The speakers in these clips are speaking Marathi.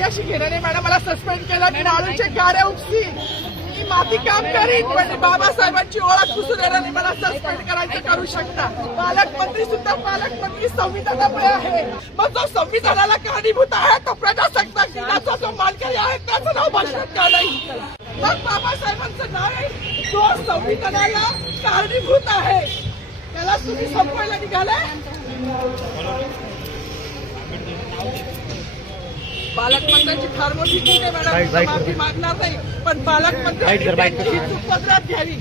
मीडियाशी घेणं नाही मॅडम. मला सस्पेंड केलं. मी नाळूचे गाड्या उपसी मी माती काम करीन पण बाबासाहेबांची ओळख पुसू देणार नाही. मला सस्पेंड करायचं करू शकता. पालकमंत्री सुद्धा पालकमंत्री संविधानामुळे आहे. मग जो संविधानाला कारणीभूत आहे तो प्रजासत्ताक दिनाचा जो मानकरी आहे त्याचं नाव भाषण का नाही. मग बाबासाहेबांचं नाव आहे जो संविधानाला कारणीभूत आहे त्याला तुम्ही संपवायला निघालाय. पालकमंत्र्यांची फार मोठी चूक आहे मॅडम. माफी मागणार नाही पण पालकमंत्र्यांची चूक पदरात घ्यावी.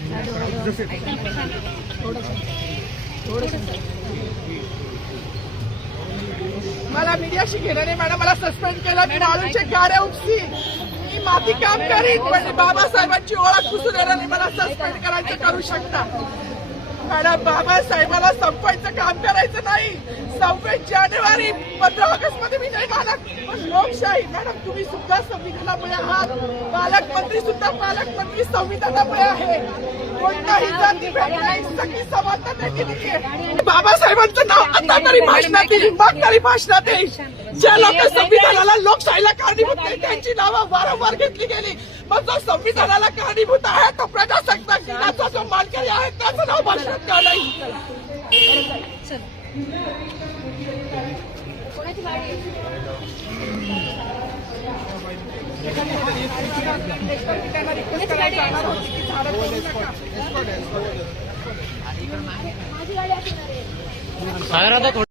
मला मीडियाशी घेणं नाही मॅडम. मला सस्पेंड केलं. मी नाळूचे गाड्या उपसी मी माती काम करीन पण बाबासाहेबांची ओळख पुसू देणार नाही. मला सस्पेंड करायचं करू शकता. मॅडम बाबासाहेबाला संपवायचं काम करायचं नाही. 26 जानेवारी 15 ऑगस्ट मध्ये मी नाही मानत पण लोकशाही मॅडम तुम्ही सुद्धा संविधानामुळे आहात. पालकमंत्री सुद्धा पालकमंत्री संविधानामुळे आहे. कोणताही जातीभेद नाही. सगळी समानता त्यांनी दिली आहे. बाबासाहेबांचं नाव आता तरी भाषणात येईल मग तरी भाषणात येईल. ज्या लोक संविधानाला लोकशाहीला कारणीभूत नाही त्यांची नावं वारंवार घेतली गेली. मग जो संविधानाला कारणीभूत आहे तो प्रजासत्ताक दिनाचा जो मानकरी आहे त्याचं नाव भाषण का नाही. त्यांना रिक्वेस्ट करायला जाणार होती की झाडं तोडू नका.